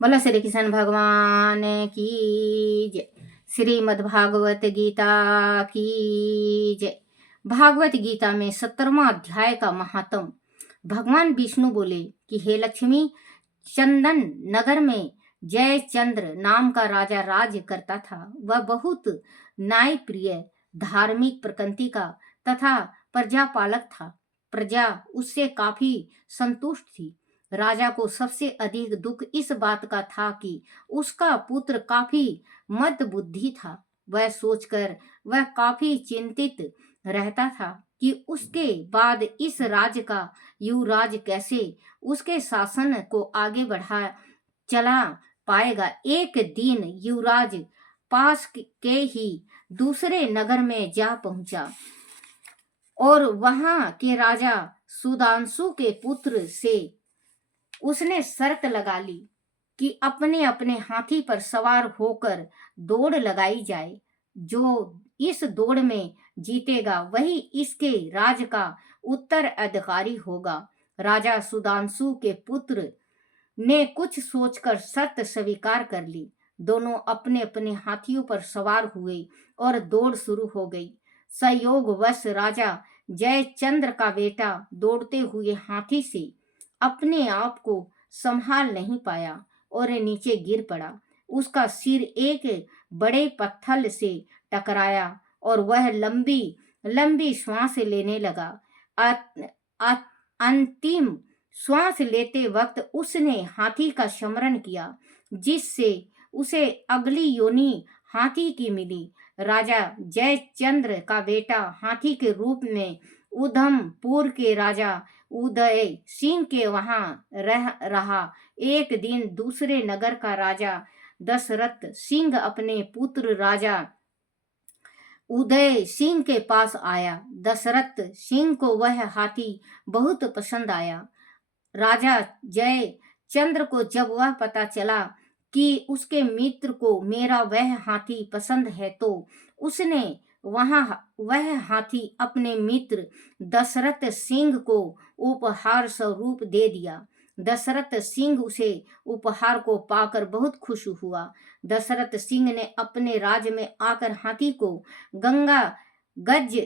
बोला श्री कृष्ण भगवान की जय। श्रीमद् भागवत गीता की जय। भागवत गीता में 17वां अध्याय का महात्म। भगवान विष्णु बोले कि हे लक्ष्मी, चंदन नगर में जयचंद्र नाम का राजा राज करता था। वह बहुत न्याय प्रिय, धार्मिक प्रकृति का तथा प्रजापालक था। प्रजा उससे काफी संतुष्ट थी। राजा को सबसे अधिक दुख इस बात का था कि उसका पुत्र काफी मंदबुद्धि था। वह सोचकर वह काफी चिंतित रहता था कि उसके बाद इस राज्य का युवराज कैसे उसके शासन को आगे बढ़ा चला पाएगा। एक दिन युवराज पास के ही दूसरे नगर में जा पहुंचा और वहां के राजा सुदांशु के पुत्र से उसने शर्त लगा ली कि अपने अपने हाथी पर सवार होकर दौड़ लगाई जाए। जो इस दौड़ में जीतेगा वही इसके राज का उत्तराधिकारी होगा। राजा सुदांशु के पुत्र ने कुछ सोचकर शर्त स्वीकार कर ली। दोनों अपने अपने हाथियों पर सवार हुए और दौड़ शुरू हो गई। संयोगवश राजा जयचंद्र का बेटा दौड़ते हुए हाथी से अपने आप को संभाल नहीं पाया और नीचे गिर पड़ा। उसका सिर एक बड़े पत्थर से टकराया और वह लंबी लंबी श्वास लेने लगा। अंतिम श्वास लेते वक्त उसने हाथी का स्मरण किया, जिससे उसे अगली योनि हाथी की मिली। राजा जयचंद्र का बेटा हाथी के रूप में उधमपुर के राजा उदय सिंह के वहां रह रहा। एक दिन दूसरे नगर का राजा दशरथ सिंह अपने पुत्र राजा उदय सिंह के पास आया। दशरथ सिंह को वह हाथी बहुत पसंद आया। राजा जय चंद्र को जब वह पता चला कि उसके मित्र को मेरा वह हाथी पसंद है, तो उसने वह हाथी अपने मित्र दशरथ सिंह को उपहार स्वरूप दे दिया। दशरथ सिंह उसे उपहार को पाकर बहुत खुश हुआ। दशरथ सिंह ने अपने राज्य में आकर गंगा गज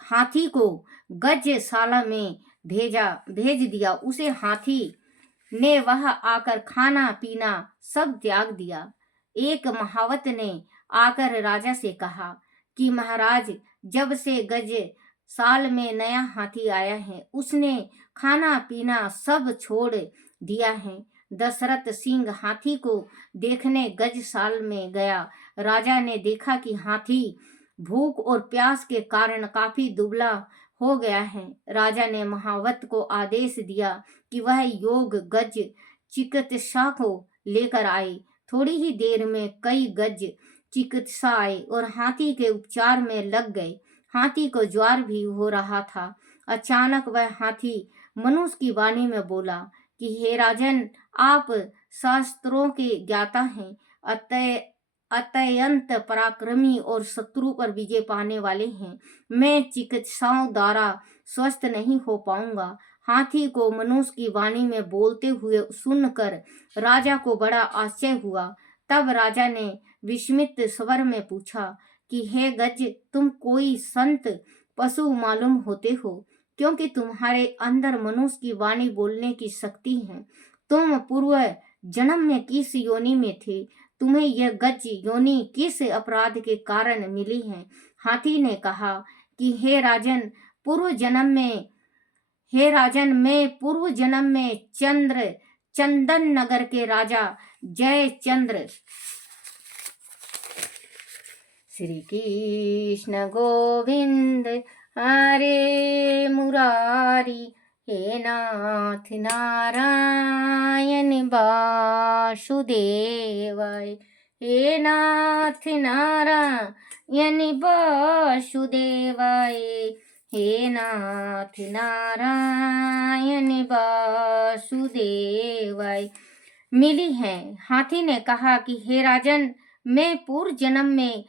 हाथी को गजशाला में भेज दिया। उसे हाथी ने वह आकर खाना पीना सब त्याग दिया। एक महावत ने आकर राजा से कहा कि महाराज, जब से गज साल में नया हाथी आया है, उसने खाना पीना सब छोड़ दिया है। दशरथ सिंह हाथी को देखने गजसाल में गया। राजा ने देखा कि हाथी भूख और प्यास के कारण काफी दुबला हो गया है। राजा ने महावत को आदेश दिया कि वह योग गज चिकित्सा को लेकर आए। थोड़ी ही देर में कई गज चिकित्सा आए और हाथी के उपचार में लग गए। हाथी को ज्वर भी हो रहा था। अचानक वह हाथी मनुष्य की वाणी में बोला कि हे राजन, आप शास्त्रों के ज्ञाता हैं, अत्यंत पराक्रमी और शत्रु पर विजय पाने वाले हैं। मैं चिकित्साओं द्वारा स्वस्थ नहीं हो पाऊंगा। हाथी को मनुष्य की वाणी में बोलते हुए सुनकर राजा को बड़ा आश्चर्य हुआ। तब राजा ने विस्मित स्वर में पूछा कि हे गज, तुम कोई संत पशु मालूम होते हो, क्योंकि तुम्हारे अंदर मनुष्य की वाणी बोलने की शक्ति है। तुम पूर्व जन्म में किस योनि में थे? तुम्हें यह गज योनि किस अपराध के कारण मिली है? हाथी ने कहा कि हे राजन, मैं पूर्व जन्म में चंदन नगर के राजा जयचंद्र श्री कृष्ण गोविंद हरे मुरारी, हे नाथ नारायण वासुदेवाय, हे नाथ नारायण वासुदेवाय, हे नाथ नारायण वासुदेवाय मिली है। हाथी ने कहा कि हे राजन, मैं पूर्व जन्म में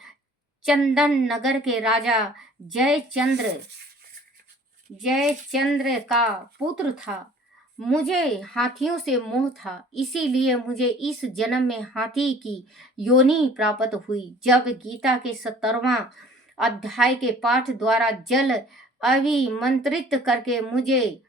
चंदन नगर के राजा जयचंद्र का पुत्र था। मुझे हाथियों से मोह था, इसीलिए मुझे इस जन्म में हाथी की योनि प्राप्त हुई। जब गीता के 17वां अध्याय के पाठ द्वारा जल अभिमंत्रित करके मुझे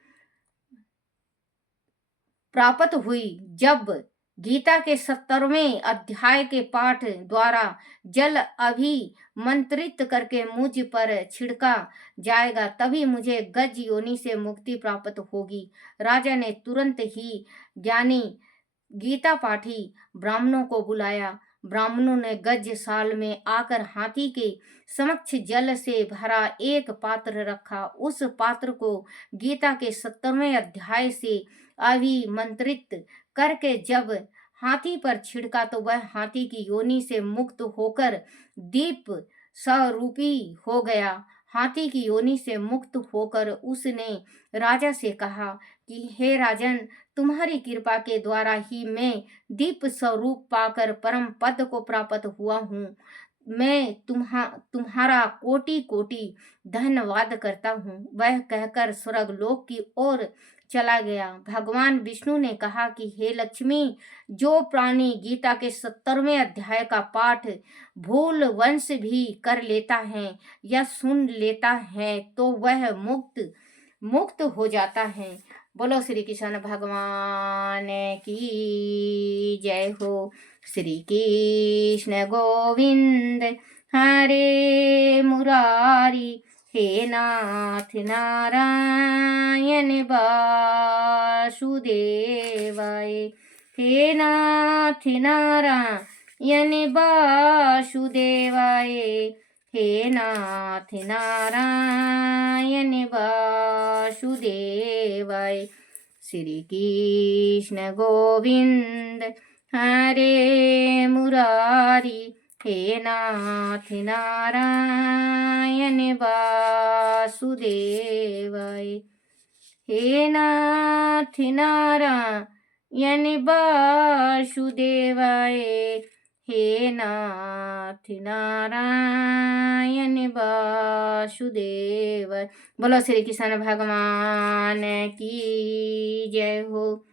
प्राप्त हुई, जब गीता के 17वें अध्याय के पाठ द्वारा जल अभिमंत्रित करके मुझ पर छिड़का जाएगा, तभी मुझे गज योनि से मुक्ति प्राप्त होगी। राजा ने तुरंत ही ज्ञानी गीता पाठी ब्राह्मणों को बुलाया। ब्राह्मणों ने गज साल में आकर हाथी के समक्ष जल से भरा एक पात्र रखा। उस पात्र को गीता के 17वें अध्याय से अभिमंत्रित करके जब हाथी पर छिड़का तो वह हाथी की योनि से मुक्त होकर दीप स्वरूपी हो गया। हाथी की योनि से मुक्त होकर उसने राजा से कहा कि हे राजन, तुम्हारी कृपा के द्वारा ही मैं दीप स्वरूप पाकर परम पद को प्राप्त हुआ हूँ। मैं तुम्हारा कोटि कोटि धन्यवाद करता हूँ। वह कहकर स्वर्ग लोक की ओर चला गया। भगवान विष्णु ने कहा कि हे लक्ष्मी, जो प्राणी गीता के 17वें अध्याय का पाठ भूल वंश भी कर लेता है या सुन लेता है तो वह मुक्त मुक्त हो जाता है। बोलो श्री कृष्ण भगवान की जय हो। श्री कृष्ण गोविंद हरे मुरारी, हे नाथ नारायण वासुदेवाय, हे नाथ नारायण वासुदेवाय, हे नाथ नारायण वासुदेवाय। श्री कृष्ण गोविंद हरे मुरारी, हे नाथ नारायण वासुदेवाय, हे नाथ नारायण वासुदेवाय, हे नाथ नारायण वासुदेवाय। बोलो श्री कृष्ण भगवान की जय हो।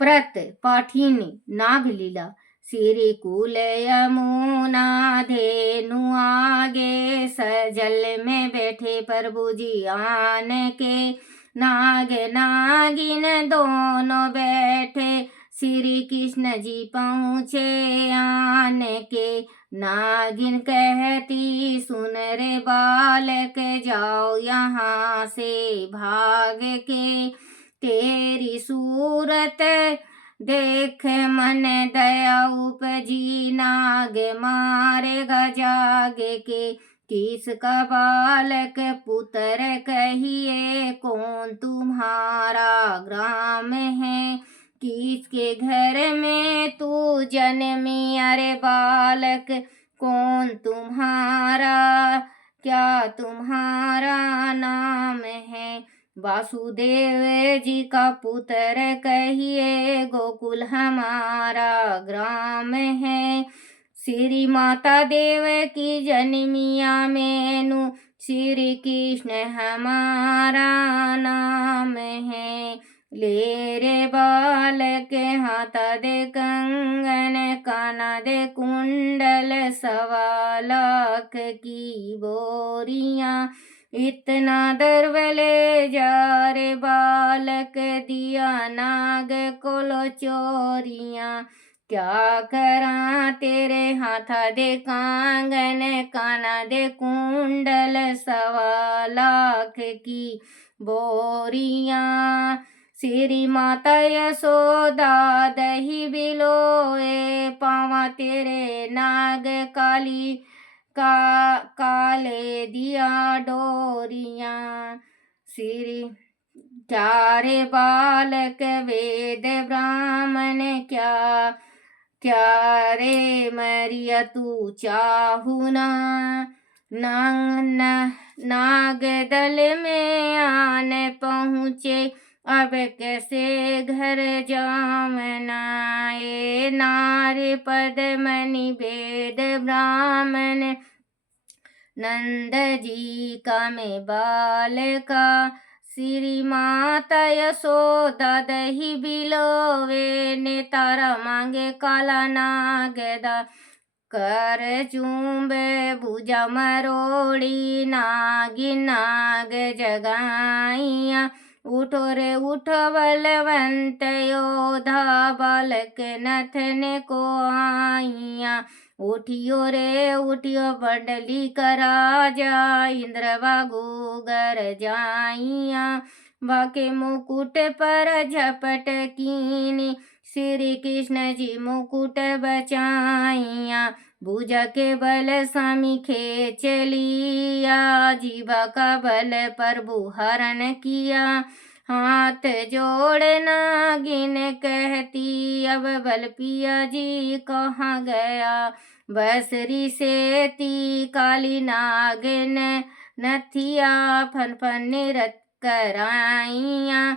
प्रत पाठिनी नाग लीला। श्री कुल यमुना धेनु आगे, सजल में बैठे प्रभु जी आन के। नाग नागिन दोनों बैठे, श्री कृष्ण जी पहुँचे आन के। नागिन कहती सुन रे बालक, जाओ यहाँ से भाग के। तेरी सूरत देख मन दया उपजी, नाग मारेगा जाग के। किसका बालक पुत्र कहिए, कौन तुम्हारा ग्राम है। किसके घर में तू जन्मी, अरे बालक कौन तुम्हारा, क्या तुम्हारा नाम है। वासुदेव जी का पुत्र कहिए, गोकुल हमारा ग्राम है। श्री माता देव की जन्मिया मैनू, श्री कृष्ण हमारा नाम है। ले रे बालक हाथ दे कंगन, काना दे कुंडल, 1.25 लाख की बोरियां। इतना दर्व ले जा रे बालक, दिया नाग को लो चोरियां। क्या करा तेरे हाथ दे कांगन, काना दे कुंडल, 1.25 लाख की बोरियां। श्री माता यशोदा दही बिलोए, पावा तेरे नाग काली काले दिया डोरियां। श्री चारे बालक वेद ब्राह्मण, क्या क्या रे मरिया तू चाहुना। नाग दल में आन पहुँचे, अब कैसे घर जामना। ए नारी पद्मनि वेद ब्राह्मण, नंद जी का मैं बाल का। श्री माता यशोदा दही बिलोवे ने तारा मांगे काला नागदा कर चूंबे भुजा मरोड़ी नागिन नाग जगाइया उठो रे उठो बलवंत योधा बालक नथने को आइया उठियो रे उठियो बंडली करा जा इंद्र बागु गर जाइया बाके मुकुट पर झपट कीनी श्री कृष्ण जी मुकुट बचाइया भुजा के बल स्वामी खेच लिया जीवा का बल प्रभु हरण किया हाथ जोड़ नागिन कहती अब बल पिया जी कहाँ गया बसरी से ती काली नागिन नथिया फन फन निरत कराइया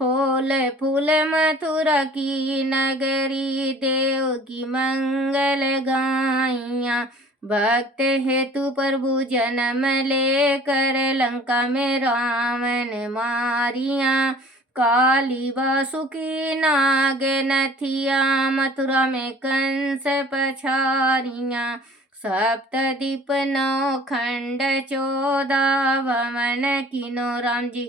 फूल फूल मथुरा की नगरी देव की मंगल गाइया भक्त हेतु प्रभु जन्म लेकर लंका में रावण मारिया काली वासुकी नाग नथिया मथुरा में कंस पछारिया सप्तदीप नौ खंड 14 भवन किनो राम जी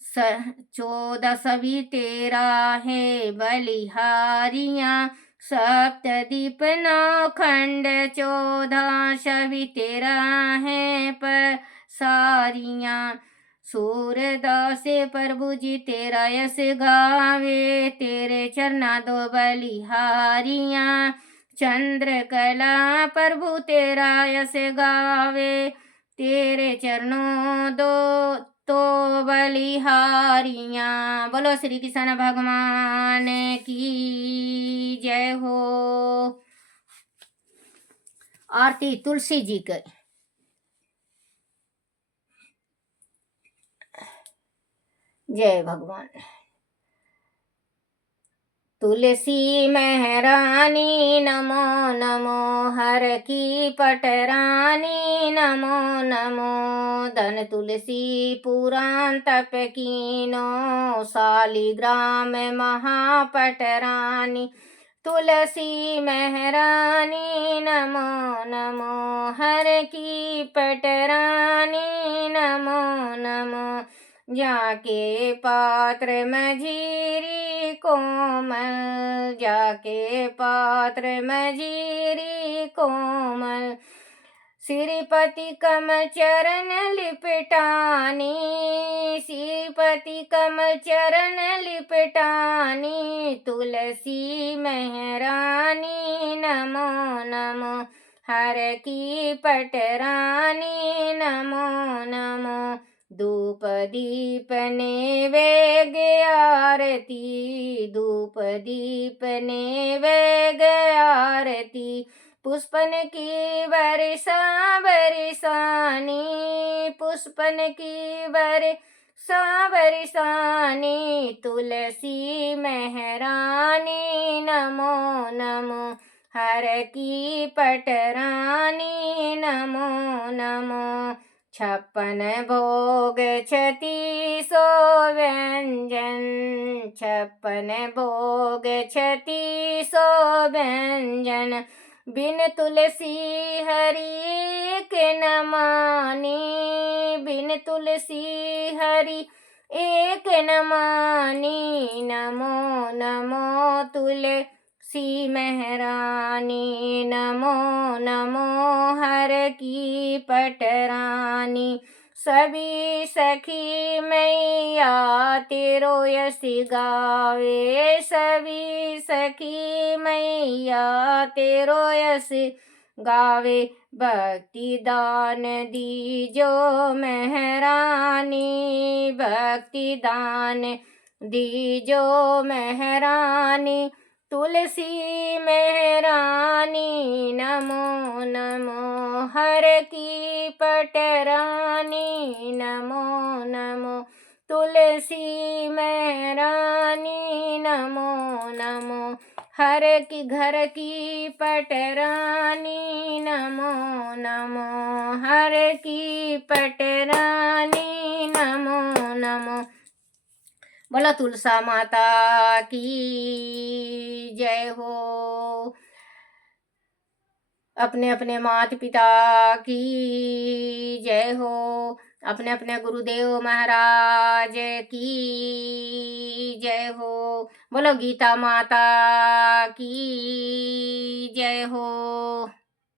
14 सभी तेरा है बलिहारियाँ सप्तदीप 9 खंड 14 सभी तेरा है पर सारियाँ सूरदास प्रभु जी तेरा यश गावे तेरे चरना दो बलिहारियाँ चंद्रकला प्रभु तेरा यश गावे तेरे चरणों दो तो बलिहारियाँ। बोलो श्री कृष्ण भगवान की जय हो। आरती तुलसी जी के। जय भगवान। तुलसी महरानी नमो नमो हर की पटरानी नमो नमो धन तुलसी पुराण तप कीनो शालिग्राम महापटरानी तुलसी महरानी नमो नमो हर की पटरानी नमो नमो जाके पात्र मझीरी कोमल जाके पात्र मझीरी कोमल श्रीपति कमल चरण लिपटानी श्रीपति कमल चरण लिपटानी तुलसी महरानी नमो नमो हर की पटरानी नमो नमो धूप दीप नैवेद्य आरती धूप दीप नैवेद्य आरती पुष्पन की वर्षा बरसानी पुष्पन की वर्षा बरसानी तुलसी महरानी नमो नमो हर की पटरानी नमो नमो 56 भोग 36 व्यंजन 56 भोग 36 व्यंजन बिन तुलसी हरि के न मानी बिन तुलसी हरि एक न मानी नमो नमो तुलसी महरानी नमो नमो हर की पटरानी सभी सखी मैया तेरो यश गावे सभी सखी मैया तेरो यश गावे भक्ति दान दीजो महरानी भक्ति दान दीजो महरानी तुलसी महरानी नमो नमो हर की पटरानी नमो नमो तुलसी महरानी नमो नमो हर की घर की पटरानी नमो नमो, हर की पटरानी नमो नमो। बोला तुलसा माता की जय हो। अपने अपने माता पिता की जय हो। अपने अपने गुरुदेव महाराज की जय हो। बोलो गीता माता की जय हो।